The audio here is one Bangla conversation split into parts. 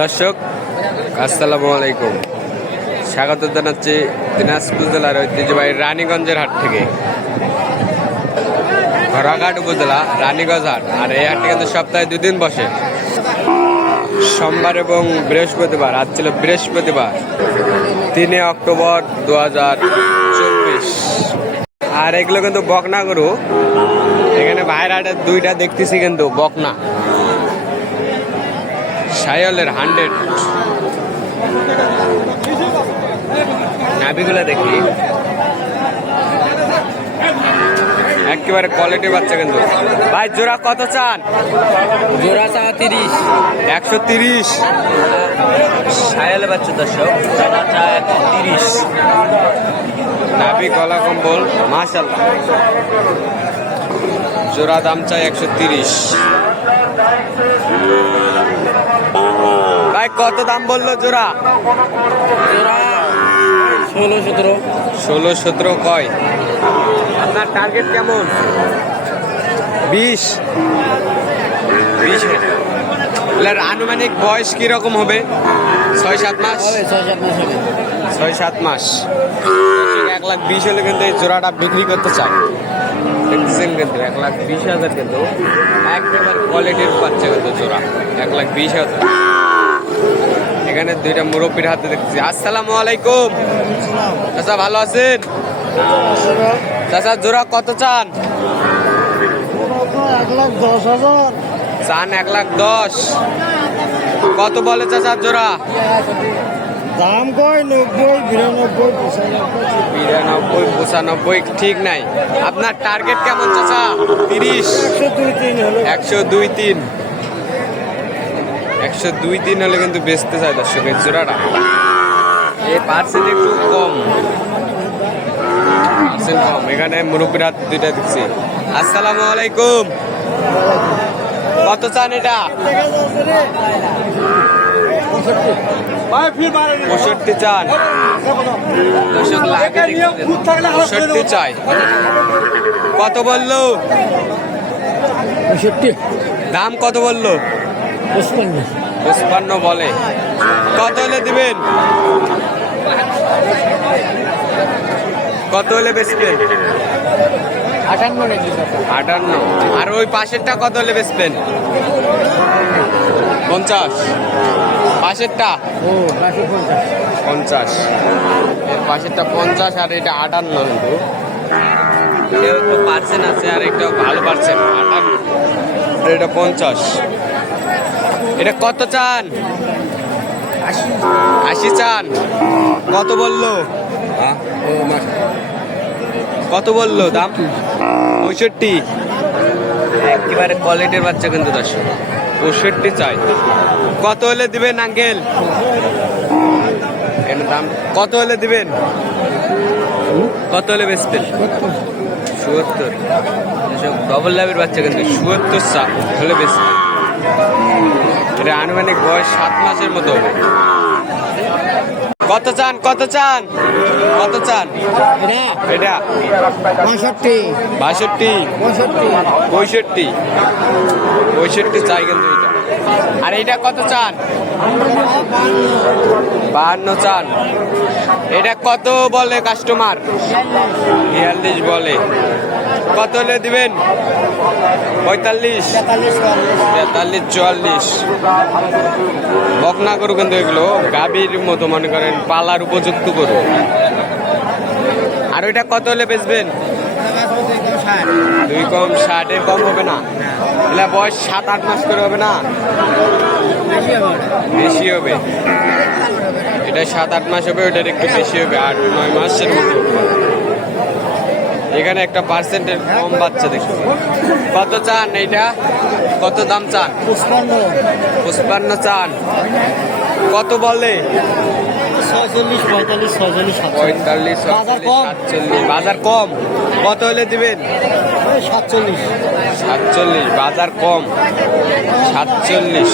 দর্শক আসসালামু আলাইকুম, স্বাগত জানাচ্ছি দিনাজপুর জেলার ঐতিহ্যবাহী রানীগঞ্জের হাট থেকে। ঘোড়াঘাট উপজেলা রানীগঞ্জ হাট। আর এই হাটটি কিন্তু সপ্তাহে 2 দিন বসে, সোমবার এবং বৃহস্পতিবার। আজ ছিল বৃহস্পতিবার 3 অক্টোবর 2024। আর এগুলো কিন্তু বকনা গরু। এখানে বাইরের হাটে 2টা দেখতেছি কিন্তু বকনা সায়লের 100। নাভিগুলো দেখি একেবারে কোয়ালিটি বাচ্চা কিন্তু। ভাই জোড়া কত চান? জোড়া চা 30, 130 সায়ালে বাচ্চা দর্শক, জোড়া চা 130। নাভি গলা কম্বল মাশাআল্লাহ। জোড়া দাম চাই 130। ভাই কত দাম বললো জোড়া? জোড়া 16-17। 16-17 কয়? আপনার টার্গেট কেমন? 20 এর আনুমানিক বয়স কিরকম হবে? 6-7 মাস। 6-7 মাস। 1,20,000 হলে কিন্তু এই জোড়াটা বিক্রি করতে চাই। দেখছেন কিন্তু 1,20,000 কিন্তু একেবারে কোয়ালিটির বাচ্চা কিন্তু জোড়া 1,20,000। এখানে 2টা মুরব্বীর হাতে দেখছি। আসসালামু আলাইকুম চাচা, ভালো আছেন? চাচা জোড়া কত চান? 1,10,000 চান 1,10,000। কত বলে চাচা জোড়া? দাম কয় 90, 92, 92, 95 ঠিক নাই। আপনার টার্গেট কেমন চাচা? 30, 102, 103 হলে কিন্তু বেচতে চাই দর্শক এই জোড়াটা। এই পার্সেন্ট একটু কম, এখানে মুরব্বীর হাত 2টা দেখছি। আসসালামু আলাইকুম, কত চান এটা? 65 চান। 65 চাই। কত বললো? 65। দাম কত বললো? 55 বলে। কত হলে দিবেন? কত হলে বেচবেন? 58। আর ওই পাশেরটা কত হলে বেচবেন? 50। পাশেরটা 50। এর পাশেরটা 50 আর এটা 58 কিন্তু। এটাও একটু পার্সেন্ট আছে আর একটু ভালো পার্সেন্ট 58। আর এটা 50। এটা কত চান? 80 চান। কত বললো? কত বললো দাম? 65। একেবারে কোয়ালিটির বাচ্চা কিন্তু দর্শক। 65 চাই। কত হলে দিবেন আঙ্কেল? এর দাম কত হলে দিবেন? কত হলে বেচবেন? 70। এসব ডবল লাভের বাচ্চা কিন্তু 70 হলে বেচবেন। এটা আনুমানিক বয়স 7 মাসের মতো হবে। কত চান? কত চান? কত চান? এটা 65, 62, 65 চাই কিন্তু এটা। আর এটা কত চান? 52 চান। এটা কত বলে কাস্টমার? 42 বলে। কত হলে দিবেন? 45, 43, 44। বকনা গরু কিন্তু এগুলো গাভীর মতো, মনে করেন পালার উপযুক্ত গরু। আর ওইটা কত হলে বেচবেন? 2 কম 60। এর কম হবে না? এলা বয়স 7-8 মাস করে হবে না? বেশি হবে। এটা 7-8 মাস হবে, ওইটার একটু বেশি হবে, 8-9 মাসের মতো। এখানে একটা পার্সেন্টের কম বাচ্চা দেখুন। কত চান এইটা? কত দাম চান? 55 চান। কত বলে? 46, 45, 46, 45, 47। বাজার কম। কত হলে দিবেন? 47। বাজার কম 47।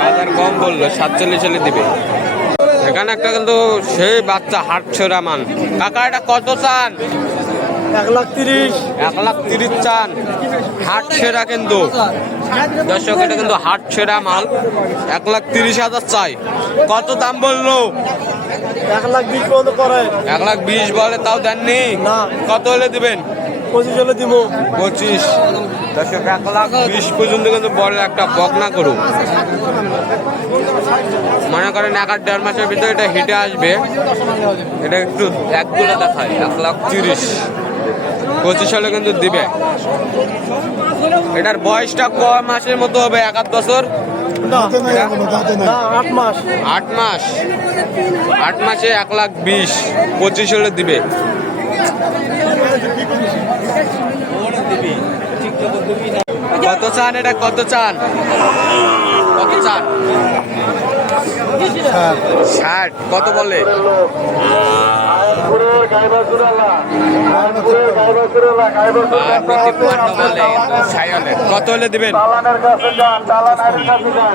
বাজার কম বললো, 47 হলে দিবে। এখানে একটা কিন্তু সেই বাচ্চা হাট ছোড়া মান। কাকা এটা কত চান? 1,30,000 1,30,000 চান। হাট সেরা কিন্তু দর্শক, এটা কিন্তু হাট সেরা মাল। 1,30,000 চাই। কত দাম বললো? 1,20,000 পর্যন্ত করে 1,20,000 বলে, তাও দেননি? না। কত হলে দিবেন? 25 হলে দিব। 25। দর্শক 1,20,000 পর্যন্ত কিন্তু বড় একটা বকনা করু। মনে করেন 1 আর 1.5 মাসের ভিতরে এটা হিটে আসবে। এটা একটু এক করে দেখায়। 1,30,000 25 হলে কিন্তু দিবে। এটার বয়সটা কয় মাসের মতো হবে? 1 বছর? না 8 মাস। 8 মাস। 8 মাসে 1,20,000 25 হলে দিবে। কত চান এটা? কত চান? কত চান? 60। কত বলে? 55 বলে। সায়ালের কত হলে দিবেন?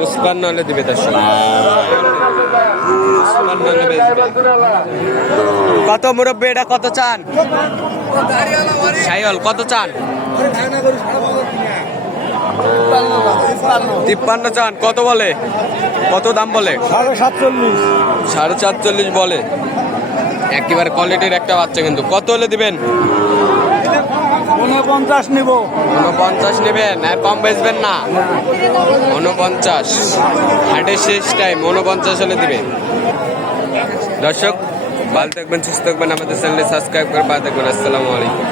55 হলে দিবে। 55 হলে বেচবে। কত মুরব্বী এটা? কত চান? সায়াল কত চান? 53 চান। কত বলে? কত দাম বলে? 47,500 47.5 বলে। একেবারে কোয়ালিটির একটা বাচ্চা কিন্তু। কত হলে দিবেন? 49 নিব। 49 নেবেন? আর কম বেচবেন না? 49 হাটের শেষ টাইম। 49 হলে দিবে। দর্শক ভালো থাকবেন, সুস্থ থাকবেন, আমাদের চ্যানেলে সাবস্ক্রাইব করে পাশে থাকবেন। আসসালামু আলাইকুম।